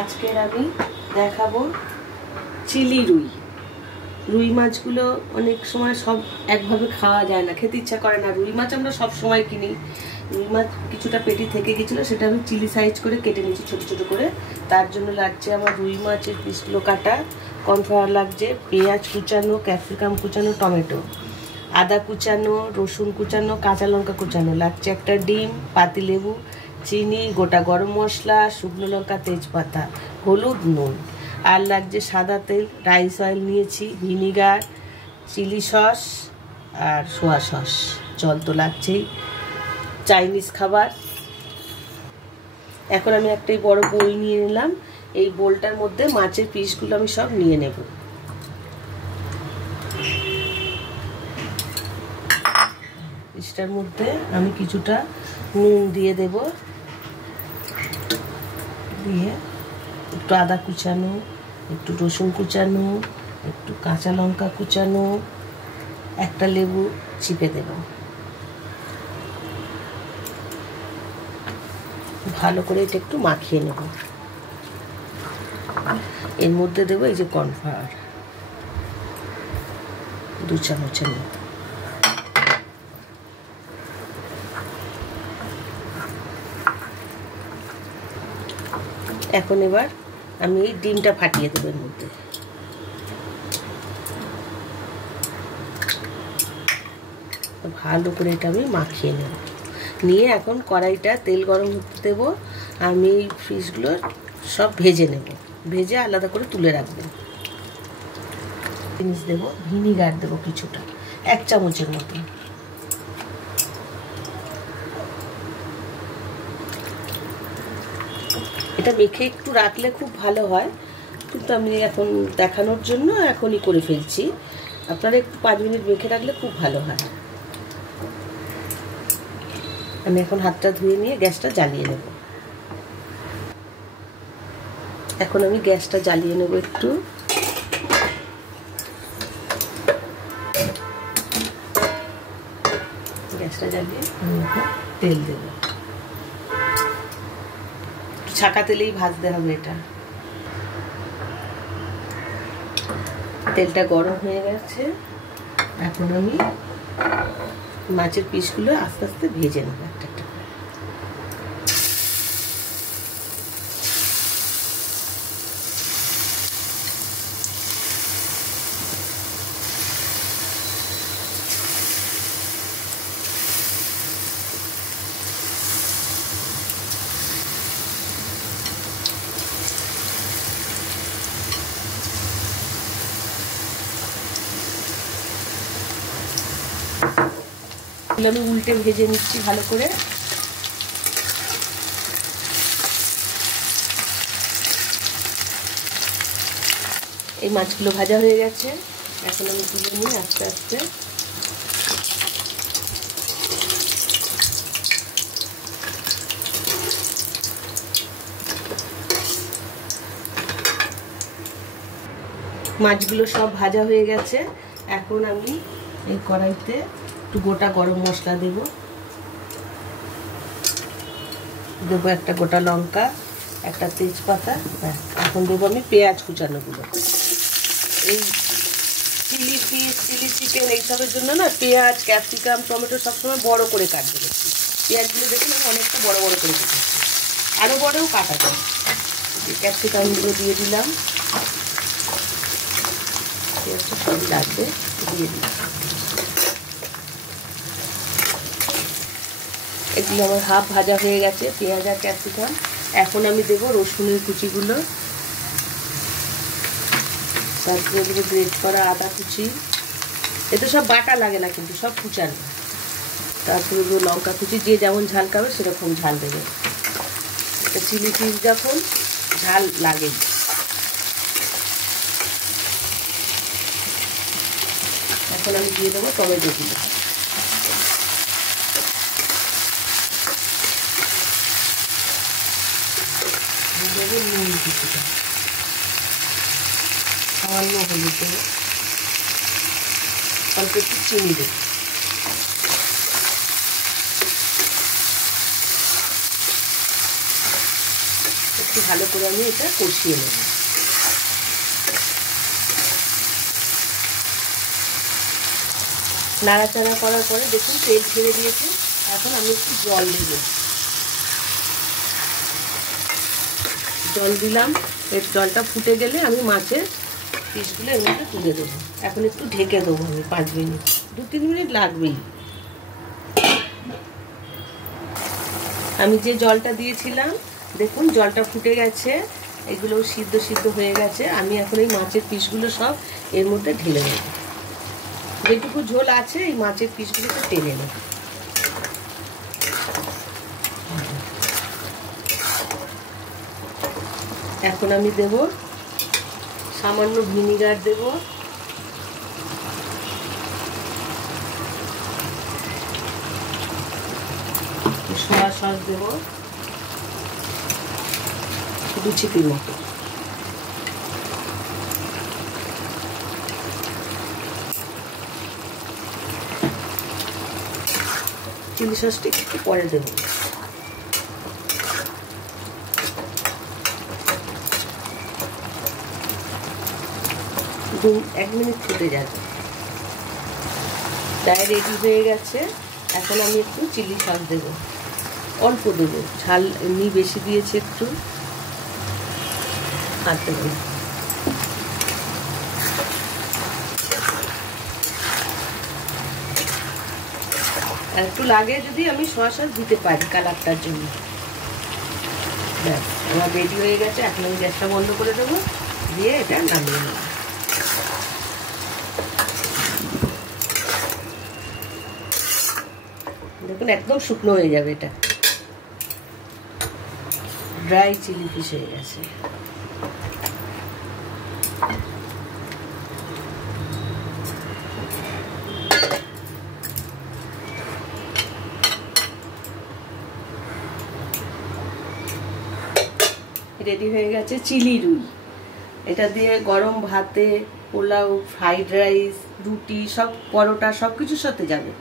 আজকের আমি দেখাবো চিলি রুই। রুই মাছগুলো অনেক সময় সব একভাবে খাওয়া যায় না, খেতে ইচ্ছা করে না। রুই মাছ আমরা সব সময় কিনি। রুই মাছ কিছুটা পেটি থেকে গেছিলো, সেটা আমি চিলি সাইজ করে কেটে নিয়েছি ছোটো ছোটো করে। তার জন্য লাগছে আমার রুই মাছের পিসগুলো কাটা, কর্নফ্লাওয়ার লাগছে, পেঁয়াজ কুচানো, ক্যাপসিকাম কুচানো, টমেটো, আদা কুচানো, রসুন কুচানো, কাঁচা লঙ্কা কুচানো, লাগছে একটা ডিম, পাতিলেবু, চিনি, গোটা গরম মশলা, শুকনো লঙ্কা, তেজপাতা, হলুদ, নুন। আর লাগছে সাদা তেল, রাইস অয়েল নিয়েছি, ভিনিগার, চিলি সস আর সোয়া সস। জল তো লাগছেই, চাইনিজ খাবার। এখন আমি একটা বড় বোল নিয়ে নিলাম। এই বোলটার মধ্যে মাছের পিসগুলো আমি সব নিয়ে নেব। পিসটার মধ্যে আমি কিছুটা নুন দিয়ে দেব, দিয়ে একটু আদা কুচানো, একটু রসুন কুচানো, একটু কাঁচা লঙ্কা কুচানো, একটা লেবু চিপে দেব। ভালো করে এটা একটু মাখিয়ে নেব। এর মধ্যে দেবো এই যে কর্নফ্লাওয়ার 2 চামচের মতো। এখন এবার আমি এই ডিমটা ফাটিয়ে দেবো এর মধ্যে। ভালো করে এটা আমি মাখিয়ে নেব। নিয়ে এখন কড়াইটা তেল গরম হতে দেবো। আমি এই ফিশগুলো সব ভেজে নেব, ভেজে আলাদা করে তুলে রাখবো। জিনিস দেবো, ভিনিগার দেবো কিছুটা, 1 চামচের মতো। এটা মেখে একটু রাখলে খুব ভালো হয়, কিন্তু আমি এখন দেখানোর জন্য এখনই করে ফেলছি। আপনারা একটু 5 মিনিট মেখে রাখলে খুব ভালো হয়। আমি এখন হাতটা ধুয়ে নিয়ে গ্যাসটা জ্বালিয়ে নেব। এখন আমি গ্যাসটা জ্বালিয়ে নেব একটু। গ্যাসটা জ্বালিয়ে আমি এখন তেল দেব। ছাকা তেলেই ভাজতে হবে এটা। তেলটা গরম হয়ে গেছে। এখন আমি মাছের পিসগুলো আস্তে আস্তে ভেজে নেব একটা একটা। আমি উল্টে ভেজে নিচ্ছি ভালো করে। এই মাছগুলো ভাজা হয়ে গেছে। এখন আমি তুলে নিই আস্তে আস্তে। মাছগুলো সব ভাজা হয়ে গেছে। এখন আমি এই কড়াইতে একটু গোটা গরম মশলা দেবো, একটা গোটা লঙ্কা, একটা তেজপাতা। এখন দেবো আমি পেঁয়াজ কুচানোগুলো। এই চিলি ফিশ, চিলি চিকেন এইসবের জন্য না পেঁয়াজ, ক্যাপসিকাম, টমেটো সবসময় বড় করে কাটবে। পেঁয়াজগুলো দেখুন আমি অনেকটা বড় বড় করে কেটেছি, আরও বড়ও কাটা যায়। ক্যাপসিকামগুলো দিয়ে দিলাম, পেঁয়াজটা সব লাগবে দিয়ে দিলাম। এগুলো আমার হাফ ভাজা হয়ে গেছে, পেঁয়াজ আর ক্যাপসিকাম। এখন আমি দেবো রসুনের কুচিগুলো, তারপরে দেবো গ্রেট করা আদা কুচি। এতে সব বাটা লাগে না, কিন্তু সব কুচানো। তারপরে দেবো লঙ্কা কুচি, যে যেমন ঝাল খাবে সেরকম ঝাল দেবে। এটা চিলি ফিশ যখন ঝাল লাগে। এখন আমি দিয়ে দেবো টমেটোগুলো। দেবো নুন কিছুটা, সামান্য হলুদ দেবো, অল্প একটু চিনি দেবো। একটু একটু ভালো করে আমি এটা কষিয়ে নেব। নাড়াচাড়া করার পরে দেখুন তেল ছেড়ে দিয়েছে। এখন আমি একটু জল দেব। জল দিলাম, এর জলটা ফুটে গেলে আমি মাছের পিসগুলো এর মধ্যে তুলে দেবো। এখন একটু ঢেকে দেবো আমি 5 মিনিট, 2-3 মিনিট লাগবেই। আমি যে জলটা দিয়েছিলাম দেখুন জলটা ফুটে গেছে, এগুলো সিদ্ধ সিদ্ধ হয়ে গেছে। আমি এখন এই মাছের পিসগুলো সব এর মধ্যে ঢেলে দেব। যেটুকু ঝোল আছে এই মাছের পিসগুলোকে টেনে নেব। এখন আমি দেব সামান্য ভিনিগার দেব, সয়া সস দেব রুচির মতো, চিলি সসটি একটু পরে দেব। 1 মিনিট ফুটে যাবে। প্রায় রেডি হয়ে গেছে। এখন আমি একটু চিলি সস দেব, অল্প দেবো, ঝাল এমনি বেশি দিয়েছে একটু, আর দেবো না। আর একটু লাগে যদি আমি সয়া সস দিতে পারি কালারটার জন্য। ব্যাস আমার রেডি হয়ে গেছে। এখন আমি গ্যাসটা বন্ধ করে দেবো, দিয়ে এটা নামিয়ে নেব। দেখুন একদম শুকনো হয়ে যাবে, এটা ড্রাই চিলি ফিশ হয়ে গেছে। রেডি হয়ে গেছে চিলি রুই। এটা দিয়ে গরম ভাতে, পোলাও, ফ্রাইড রাইস, রুটি, সব পরোটা সব কিছুর সাথে যাবে।